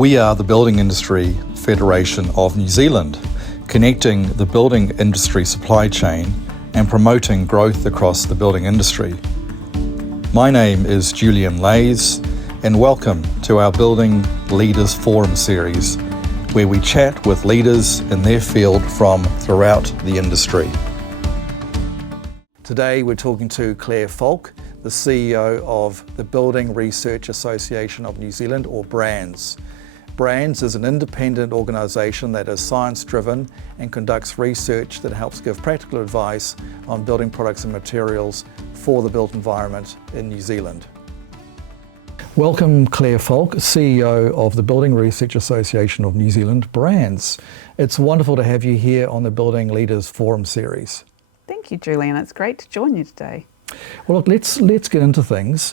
We are the Building Industry Federation of New Zealand, connecting the building industry supply chain and promoting growth across the building industry. My name is Julien Leys, and welcome to our Building Leaders Forum series, where we chat with leaders in their field from throughout the industry. Today we're talking to Claire Falck, the CEO of the Building Research Association of New Zealand, or BRANZ. BRANZ is an independent organisation that is science-driven and conducts research that helps give practical advice on building products and materials for the built environment in New Zealand. Welcome, Claire Falck, CEO of the Building Research Association of New Zealand, BRANZ. It's wonderful to have you here on the Building Leaders Forum series. Thank you, Julian. It's great to join you today. Well, look, let's get into things.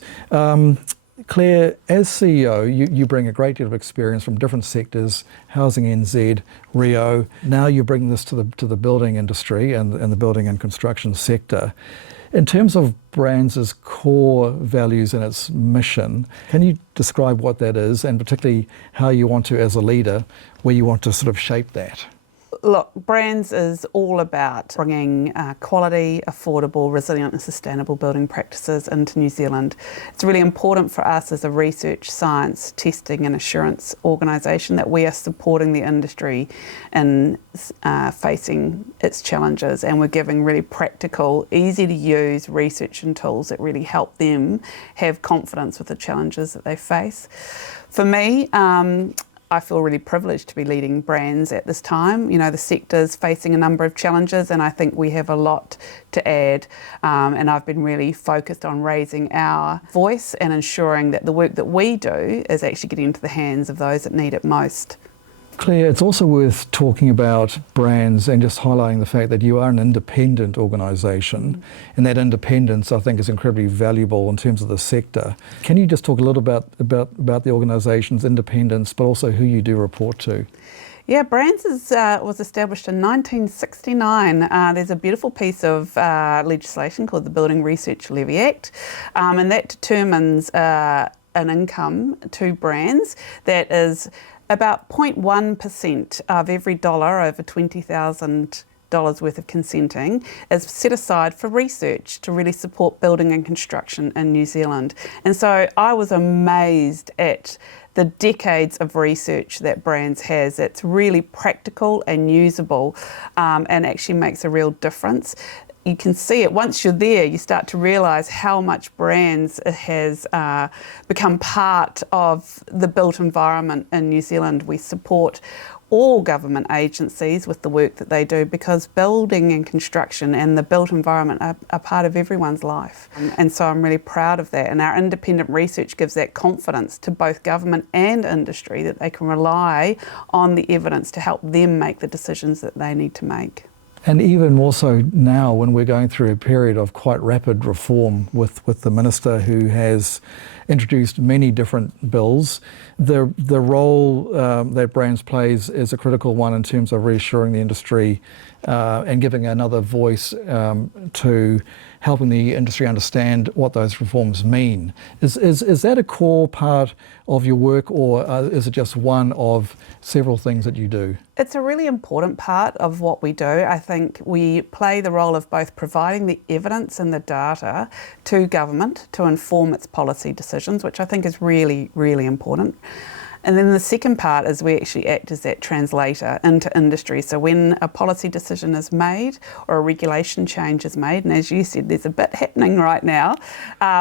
Claire, as CEO, you bring a great deal of experience from different sectors, Housing NZ, Rio. Now you bring this to the building industry and the building and construction sector. In terms of BRANZ's core values and its mission, can you describe what that is, and particularly how you want to, as a leader, where you want to sort of shape that? Look, BRANZ is all about bringing quality, affordable, resilient and sustainable building practices into New Zealand. It's really important for us as a research, science, testing and assurance organisation that we are supporting the industry in facing its challenges, and we're giving really practical, easy to use research and tools that really help them have confidence with the challenges that they face. For me, I feel really privileged to be leading BRANZ at this time. You know, the sector's facing a number of challenges, and I think we have a lot to add. And I've been really focused on raising our voice and ensuring that the work that we do is actually getting into the hands of those that need it most. Claire, it's also worth talking about BRANZ and just highlighting the fact that you are an independent organisation, and that independence, I think, is incredibly valuable in terms of the sector. Can you just talk a little about the organisation's independence, but also who you do report to? Yeah, BRANZ was established in 1969. There's a beautiful piece of legislation called the Building Research Levy Act, and that determines an income to BRANZ that is about 0.1% of every dollar over $20,000 worth of consenting is set aside for research to really support building and construction in New Zealand. And so I was amazed at the decades of research that BRANZ has. It's really practical and usable, and actually makes a real difference. You can see it once you're there. You start to realise how much BRANZ has become part of the built environment in New Zealand. We support all government agencies with the work that they do, because building and construction and the built environment are part of everyone's life. And so I'm really proud of that. And our independent research gives that confidence to both government and industry that they can rely on the evidence to help them make the decisions that they need to make. And even more so now, when we're going through a period of quite rapid reform with the Minister, who has introduced many different bills, the role that BRANZ plays is a critical one in terms of reassuring the industry and giving another voice to helping the industry understand what those reforms mean. Is that a core part of your work, or is it just one of several things that you do? It's a really important part of what we do. I think we play the role of both providing the evidence and the data to government to inform its policy decisions, which I think is really, really important. And then the second part is we actually act as that translator into industry. So when a policy decision is made or a regulation change is made, and as you said, there's a bit happening right now,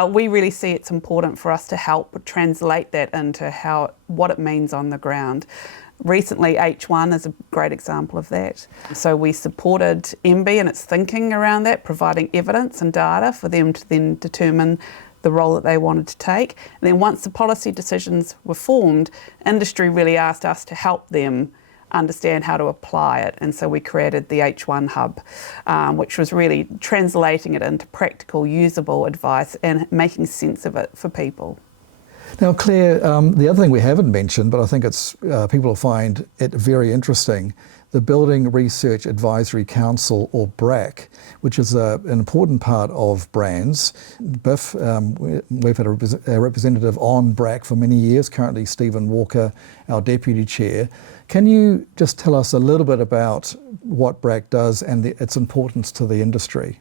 we really see it's important for us to help translate that into what it means on the ground. Recently, H1 is a great example of that. So we supported MB and its thinking around that, providing evidence and data for them to then determine the role that they wanted to take. And then once the policy decisions were formed, industry really asked us to help them understand how to apply it. And so we created the H1 Hub, which was really translating it into practical, usable advice and making sense of it for people. Now, Claire, the other thing we haven't mentioned, but I think it's people will find it very interesting, the Building Research Advisory Council, or BRAC, which is an important part of BRANZ. BIF, we've had a representative on BRAC for many years, currently Stephen Walker, our Deputy Chair. Can you just tell us a little bit about what BRAC does and its importance to the industry?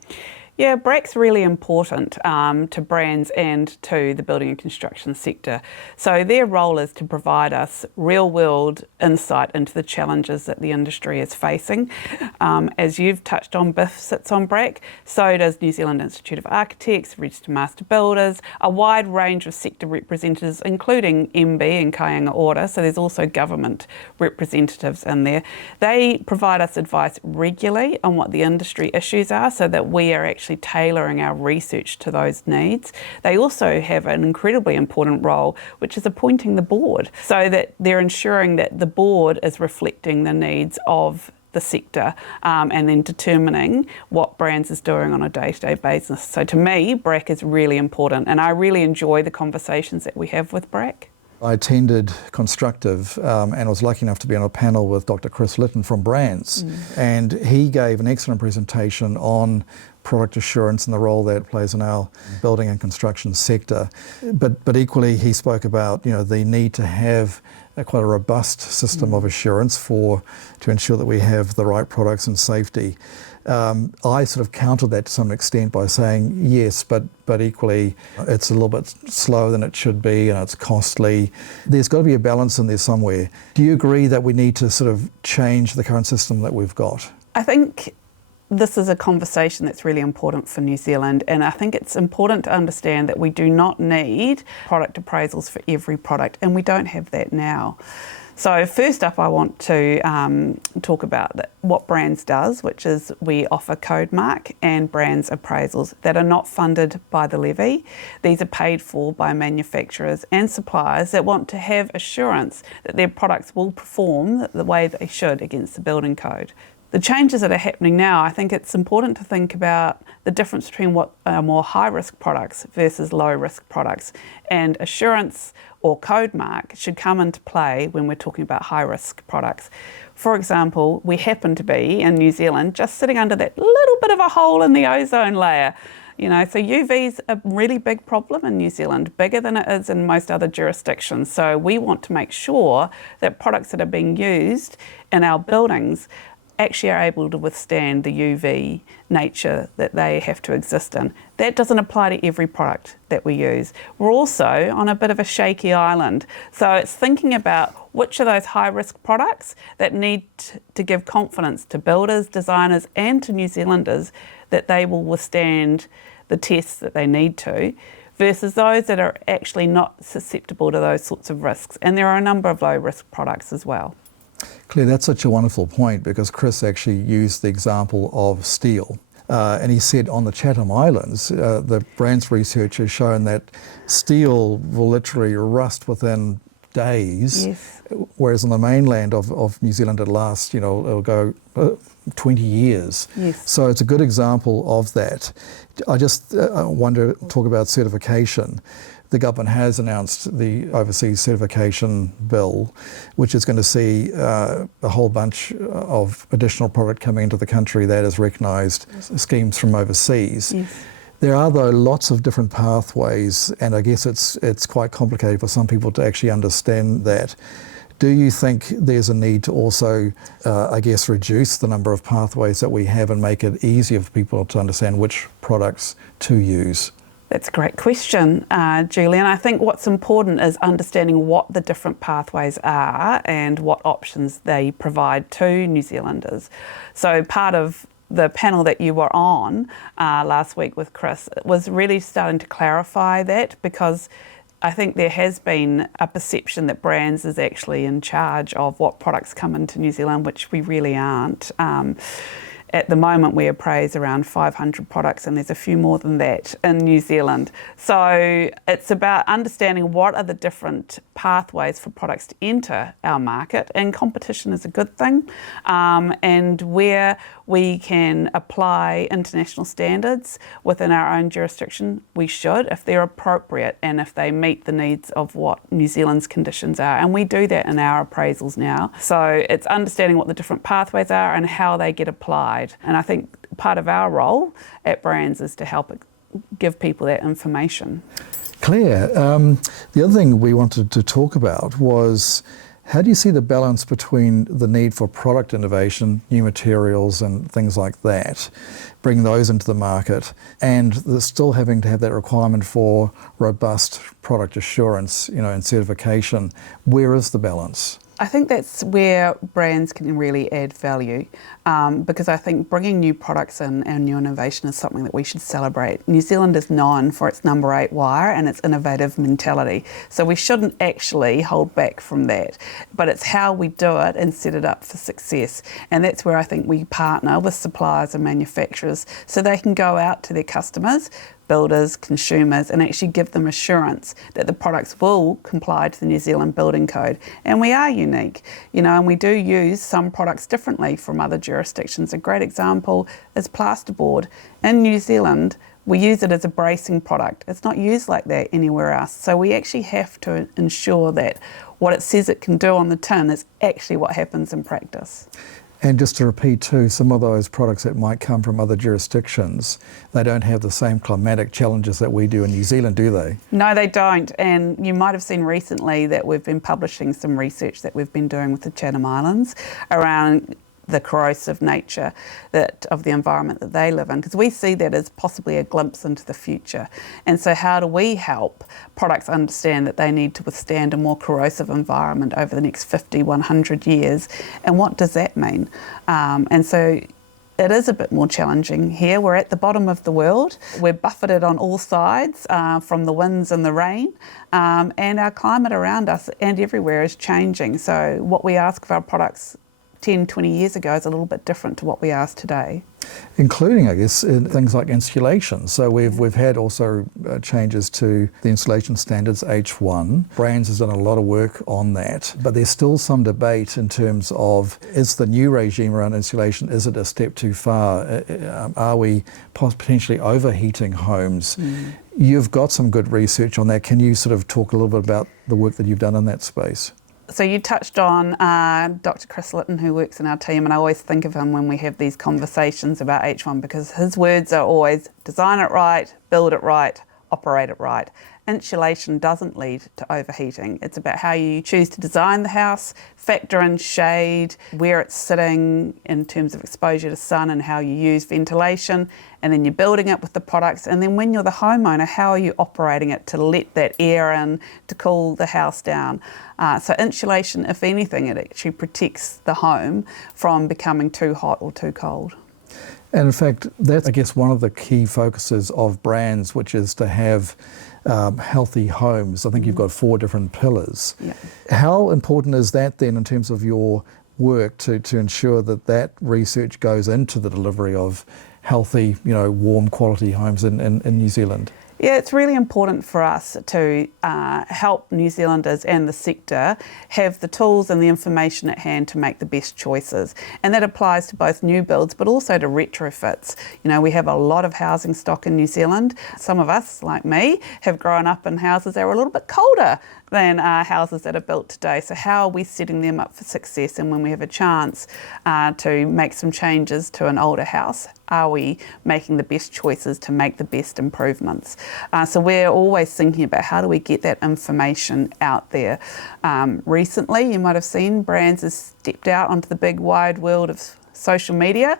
Yeah, BRAC's really important to BRANZ and to the building and construction sector. So their role is to provide us real-world insight into the challenges that the industry is facing. As you've touched on, BIF sits on BRAC, so does New Zealand Institute of Architects, Registered Master Builders, a wide range of sector representatives, including MB and Kāinga Ora, so there's also government representatives in there. They provide us advice regularly on what the industry issues are so that we are actually tailoring our research to those needs. They also have an incredibly important role, which is appointing the board, so that they're ensuring that the board is reflecting the needs of the sector and then determining what BRANZ is doing on a day-to-day basis. So to me, BRAC is really important, and I really enjoy the conversations that we have with BRAC. I attended Constructive and was lucky enough to be on a panel with Dr. Chris Litton from BRANZ, and he gave an excellent presentation on product assurance and the role that it plays in our building and construction sector. But equally, he spoke about the need to have quite a robust system of assurance to ensure that we have the right products and safety. I sort of countered that to some extent by saying yes, but equally it's a little bit slower than it should be, and it's costly. There's got to be a balance in there somewhere. Do you agree that we need to sort of change the current system that we've got? I think this is a conversation that's really important for New Zealand, and I think it's important to understand that we do not need product appraisals for every product, and we don't have that now. So first up, I want to talk about what BRANZ does, which is we offer code mark and BRANZ appraisals that are not funded by the levy. These are paid for by manufacturers and suppliers that want to have assurance that their products will perform the way they should against the building code. The changes that are happening now, I think it's important to think about the difference between what are more high-risk products versus low-risk products. And assurance or code mark should come into play when we're talking about high-risk products. For example, we happen to be, in New Zealand, just sitting under that little bit of a hole in the ozone layer. So UV's a really big problem in New Zealand, bigger than it is in most other jurisdictions. So we want to make sure that products that are being used in our buildings actually are able to withstand the UV nature that they have to exist in. That doesn't apply to every product that we use. We're also on a bit of a shaky island. So it's thinking about which of those high-risk products that need to give confidence to builders, designers and to New Zealanders that they will withstand the tests that they need to, versus those that are actually not susceptible to those sorts of risks. And there are a number of low-risk products as well. Claire, that's such a wonderful point, because Chris actually used the example of steel. And he said on the Chatham Islands, the BRANZ research has shown that steel will literally rust within days, yes. Whereas on the mainland of New Zealand it lasts, it'll go 20 years. Yes. So it's a good example of that. I just want to talk about certification. The government has announced the Overseas Certification Bill, which is going to see a whole bunch of additional product coming into the country that has recognised schemes from overseas. Yes. There are, though, lots of different pathways, and I guess it's quite complicated for some people to actually understand that. Do you think there's a need to also, reduce the number of pathways that we have and make it easier for people to understand which products to use? That's a great question, Julien. I think what's important is understanding what the different pathways are and what options they provide to New Zealanders. So part of the panel that you were on last week with Chris was really starting to clarify that, because I think there has been a perception that BRANZ is actually in charge of what products come into New Zealand, which we really aren't. At the moment we appraise around 500 products, and there's a few more than that in New Zealand. So it's about understanding what are the different pathways for products to enter our market, and competition is a good thing, and where we can apply international standards within our own jurisdiction, we should, if they're appropriate and if they meet the needs of what New Zealand's conditions are. And we do that in our appraisals now. So it's understanding what the different pathways are and how they get applied. And I think part of our role at BRANZ is to help give people that information. Claire, the other thing we wanted to talk about was, how do you see the balance between the need for product innovation, new materials and things like that, bring those into the market, and still having to have that requirement for robust product assurance, and certification? Where is the balance? I think that's where brands can really add value, because I think bringing new products in and new innovation is something that we should celebrate. New Zealand is known for its number 8 wire and its innovative mentality, so we shouldn't actually hold back from that, but it's how we do it and set it up for success. And that's where I think we partner with suppliers and manufacturers so they can go out to their customers, builders, consumers, and actually give them assurance that the products will comply to the New Zealand Building Code. And we are unique, and we do use some products differently from other jurisdictions. A great example is plasterboard. In New Zealand, we use it as a bracing product. It's not used like that anywhere else. So we actually have to ensure that what it says it can do on the tin is actually what happens in practice. And just to repeat too, some of those products that might come from other jurisdictions, they don't have the same climatic challenges that we do in New Zealand, do they? No, they don't. And you might have seen recently that we've been publishing some research that we've been doing with the Chatham Islands around the corrosive nature of the environment that they live in, because we see that as possibly a glimpse into the future. And so how do we help products understand that they need to withstand a more corrosive environment over the next 50, 100 years? And what does that mean? And so it is a bit more challenging here. We're at the bottom of the world. We're buffeted on all sides from the winds and the rain, and our climate around us and everywhere is changing. So what we ask of our products 10, 20 years ago is a little bit different to what we ask today. Including, I guess, in things like insulation. So we've had also changes to the insulation standards, H1. BRANZ has done a lot of work on that, but there's still some debate in terms of, is the new regime around insulation, is it a step too far? Are we potentially overheating homes? You've got some good research on that. Can you sort of talk a little bit about the work that you've done in that space? So you touched on Dr. Chris Litton, who works in our team, and I always think of him when we have these conversations about H1, because his words are always design it right, build it right, operate it right. Insulation doesn't lead to overheating. It's about how you choose to design the house, factor in shade, where it's sitting in terms of exposure to sun and how you use ventilation, and then you're building it with the products. And then when you're the homeowner, how are you operating it to let that air in, to cool the house down? So insulation, if anything, it actually protects the home from becoming too hot or too cold. And in fact, that's, I guess, one of the key focuses of BRANZ, which is to have healthy homes. I think you've got 4 different pillars. Yeah. How important is that then in terms of your work to ensure that research goes into the delivery of healthy, warm quality homes in New Zealand? Yeah, it's really important for us to help New Zealanders and the sector have the tools and the information at hand to make the best choices. And that applies to both new builds but also to retrofits. We have a lot of housing stock in New Zealand. Some of us, like me, have grown up in houses that are a little bit colder than houses that are built today. So how are we setting them up for success? And when we have a chance to make some changes to an older house, are we making the best choices to make the best improvements? So we're always thinking about how do we get that information out there. Recently, you might have seen BRANZ has stepped out onto the big wide world of social media,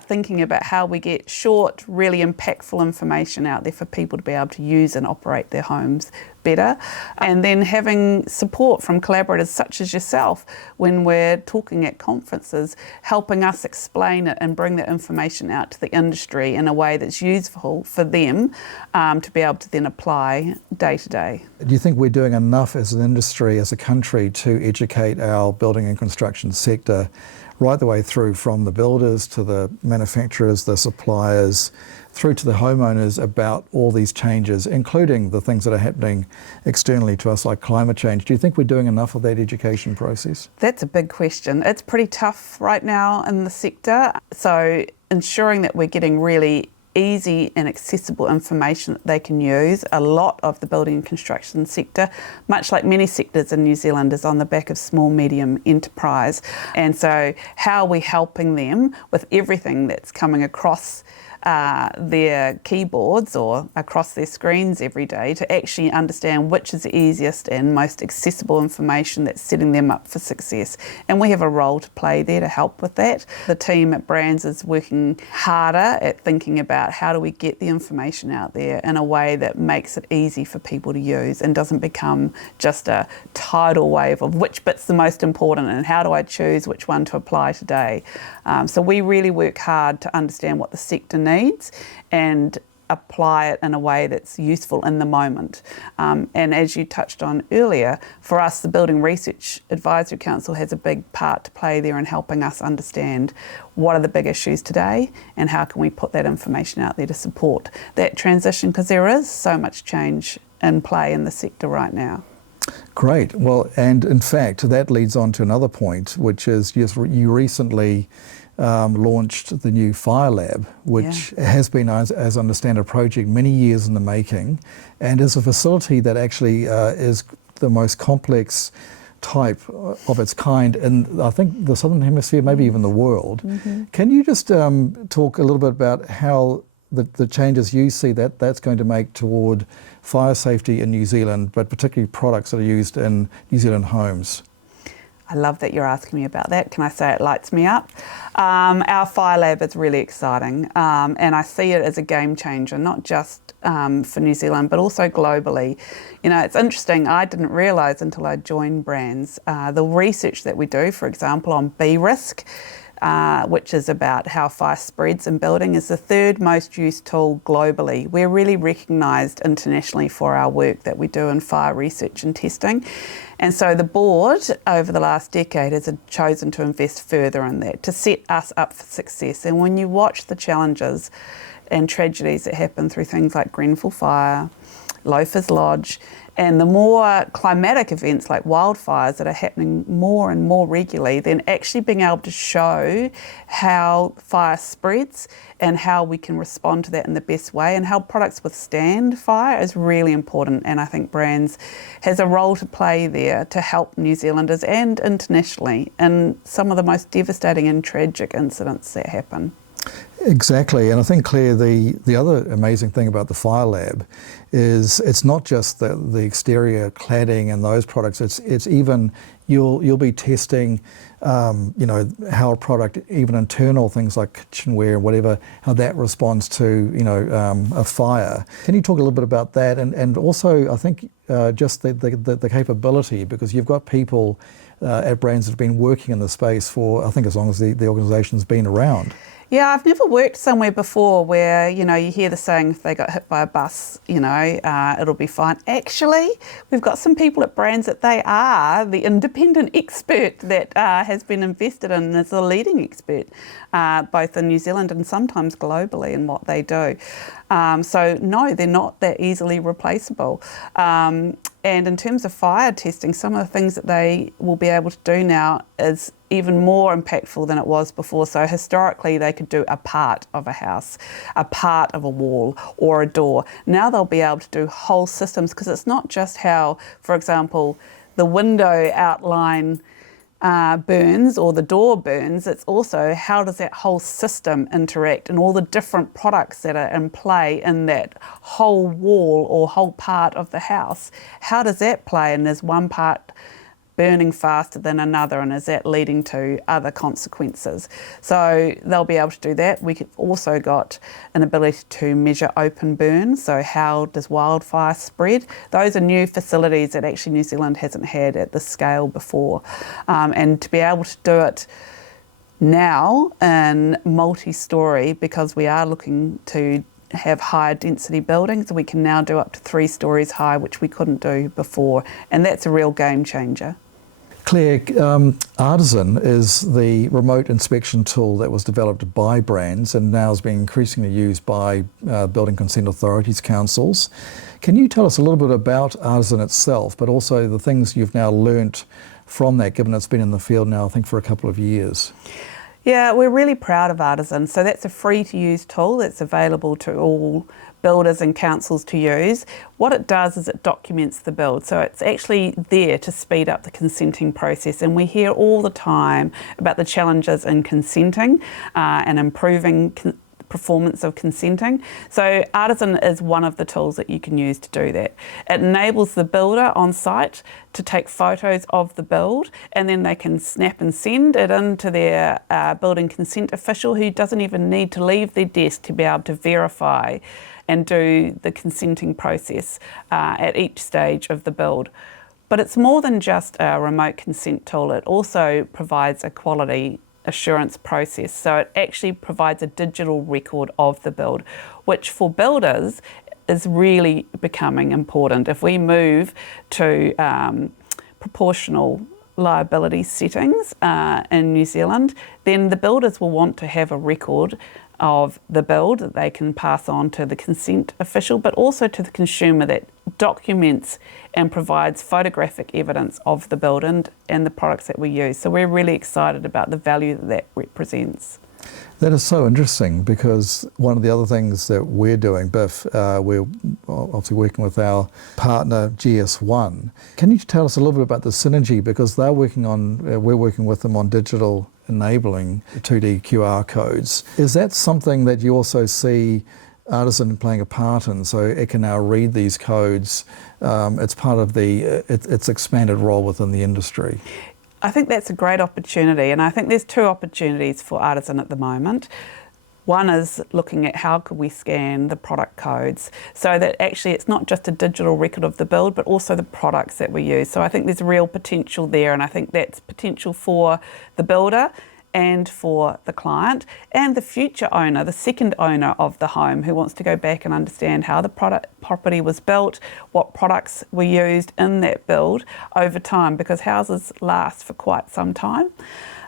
thinking about how we get short, really impactful information out there for people to be able to use and operate their homes better, and then having support from collaborators such as yourself when we're talking at conferences, helping us explain it and bring that information out to the industry in a way that's useful for them to be able to then apply day to day. Do you think we're doing enough as an industry, as a country, to educate our building and construction sector right the way through, from the builders to the manufacturers, the suppliers, through to the homeowners, about all these changes, including the things that are happening externally to us like climate change? Do you think we're doing enough of that education process? That's a big question. It's pretty tough right now in the sector. So ensuring that we're getting really easy and accessible information that they can use. A lot of the building and construction sector, much like many sectors in New Zealand, is on the back of small, medium enterprise. And so how are we helping them with everything that's coming across their keyboards or across their screens every day to actually understand which is the easiest and most accessible information that's setting them up for success. And we have a role to play there to help with that. The team at BRANZ is working harder at thinking about how do we get the information out there in a way that makes it easy for people to use and doesn't become just a tidal wave of which bit's the most important and how do I choose which one to apply today. So we really work hard to understand what the sector needs and apply it in a way that's useful in the moment. And as you touched on earlier, for us, the Building Research Advisory Council has a big part to play there in helping us understand what are the big issues today and how can we put that information out there to support that transition, because there is so much change in play in the sector right now. Great. Well, and in fact, that leads on to another point, which is you recently launched the new Fire Lab, which has been, as I understand, a project many years in the making, and is a facility that actually is the most complex type of its kind in, I think, the Southern Hemisphere, maybe even the world. Mm-hmm. Can you just talk a little bit about how the changes you see that's going to make toward fire safety in New Zealand, but particularly products that are used in New Zealand homes? I love that you're asking me about that. Can I say it lights me up? Our Fire Lab is really exciting, and I see it as a game changer, not just for New Zealand, but also globally. You know, it's interesting, I didn't realise until I joined BRANZ, the research that we do, for example, on bee risk, which is about how fire spreads in building, is the third most used tool globally. We're really recognised internationally for our work that we do in fire research and testing. And so the board over the last decade has chosen to invest further in that, to set us up for success. And when you watch the challenges and tragedies that happen through things like Grenfell Fire, Loafers Lodge, and the more climatic events like wildfires that are happening more and more regularly, then actually being able to show how fire spreads and how we can respond to that in the best way and how products withstand fire is really important. And I think BRANZ has a role to play there to help New Zealanders and internationally in some of the most devastating and tragic incidents that happen. Exactly, and I think, Claire, the other amazing thing about the Fire Lab is it's not just the exterior cladding and those products. It's even you'll be testing, you know, how a product, even internal things like kitchenware, whatever, how that responds to, you know, a fire. Can you talk a little bit about that, and also I think just the capability, because you've got people at BRANZ that have been working in the space for, I think, as long as the organisation's been around. Yeah, I've never worked somewhere before where, you know, you hear the saying, if they got hit by a bus, you know, it'll be fine. Actually, we've got some people at BRANZ that they are the independent expert that has been invested in as a leading expert, both in New Zealand and sometimes globally in what they do. So no, they're not that easily replaceable. And in terms of fire testing, some of the things that they will be able to do now is even more impactful than it was before. So historically, they could do a part of a house, a part of a wall or a door. Now they'll be able to do whole systems, because it's not just how, for example, the window outline burns or the door burns, it's also how does that whole system interact and all the different products that are in play in that whole wall or whole part of the house. How does that play? And is one part burning faster than another, and is that leading to other consequences? So they'll be able to do that. We've also got an ability to measure open burn, so how does wildfire spread? Those are new facilities that actually New Zealand hasn't had at this scale before, and to be able to do it now in multi-storey, because we are looking to have higher density buildings, we can now do up to 3 stories high, which we couldn't do before, and that's a real game changer. Claire, Artisan is the remote inspection tool that was developed by BRANZ and now is being increasingly used by building consent authorities, councils. Can you tell us a little bit about Artisan itself, but also the things you've now learnt from that, given it's been in the field now, I think, for a couple of years? Yeah, we're really proud of Artisan. So that's a free-to-use tool that's available to all builders and councils to use. What it does is it documents the build. So it's actually there to speed up the consenting process. And we hear all the time about the challenges in consenting and improving performance of consenting. So Artisan is one of the tools that you can use to do that. It enables the builder on site to take photos of the build, and then they can snap and send it into their building consent official, who doesn't even need to leave their desk to be able to verify and do the consenting process at each stage of the build. But it's more than just a remote consent tool. It also provides a quality assurance process. So it actually provides a digital record of the build, which for builders is really becoming important. If we move to proportional liability settings in New Zealand, then the builders will want to have a record of the build that they can pass on to the consent official, but also to the consumer, that documents and provides photographic evidence of the build and the products that we use. So we're really excited about the value that that represents. That is so interesting, because one of the other things that we're doing, BIF, we're obviously working with our partner GS1. Can you tell us a little bit about the synergy, because they're working on, we're working with them on digital enabling 2D QR codes. Is that something that you also see Artisan playing a part in, so it can now read these codes? It's part of its expanded role within the industry. I think that's a great opportunity, and I think there's 2 opportunities for Artisan at the moment. One is looking at how could we scan the product codes so that actually it's not just a digital record of the build, but also the products that we use. So I think there's real potential there, and I think that's potential for the builder and for the client and the future owner, the second owner of the home, who wants to go back and understand how the property was built, what products were used in that build over time, because houses last for quite some time.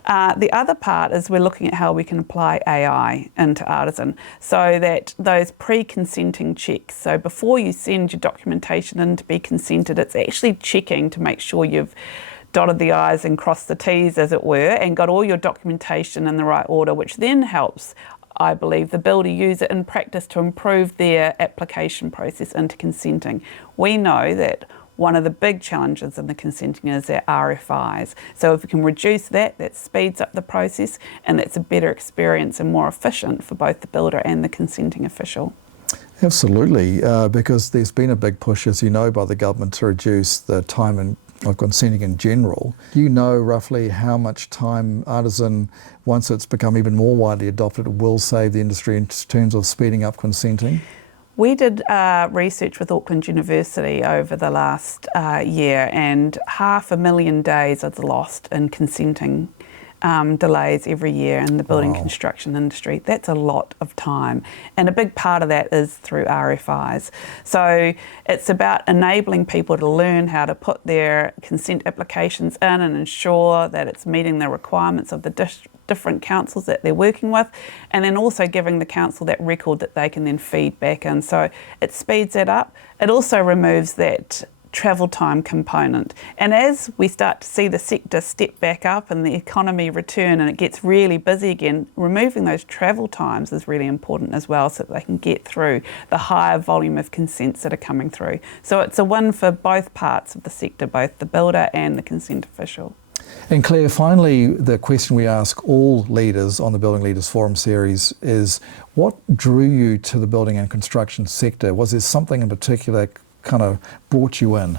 The other part is we're looking at how we can apply AI into Artisan, so that those pre-consenting checks, so before you send your documentation in to be consented, it's actually checking to make sure you've dotted the I's and crossed the T's, as it were, and got all your documentation in the right order, which then helps, I believe, the builder use it in practice to improve their application process into consenting. We know that one of the big challenges in the consenting is their RFIs. So if we can reduce that, that speeds up the process, and that's a better experience and more efficient for both the builder and the consenting official. Absolutely, because there's been a big push, as you know, by the government to reduce the time of consenting in general. Do you know roughly how much time Artisan, once it's become even more widely adopted, will save the industry in terms of speeding up consenting? We did research with Auckland University over the last year, and 500,000 days is lost in consenting delays every year in the building construction industry. That's a lot of time, and a big part of that is through RFIs. So it's about enabling people to learn how to put their consent applications in and ensure that it's meeting the requirements of the different councils that they're working with, and then also giving the council that record that they can then feed back in. So it speeds that up. It also removes that travel time component. And as we start to see the sector step back up and the economy return and it gets really busy again, removing those travel times is really important as well, so that they can get through the higher volume of consents that are coming through. So it's a win for both parts of the sector, both the builder and the consent official. And Claire, finally, the question we ask all leaders on the Building Leaders Forum series is, what drew you to the building and construction sector? Was there something in particular kind of brought you in?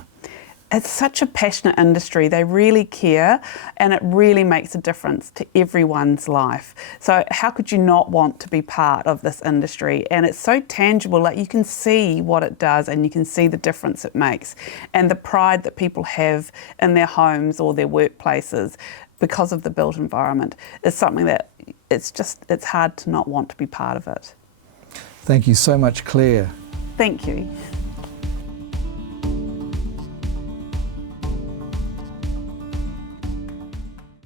it's such a passionate industry. They really care, and it really makes a difference to everyone's life. So how could you not want to be part of this industry? And it's so tangible, like you can see what it does and you can see the difference it makes, and the pride that people have in their homes or their workplaces because of the built environment is something that it's hard to not want to be part of it. Thank you so much, Claire. Thank you.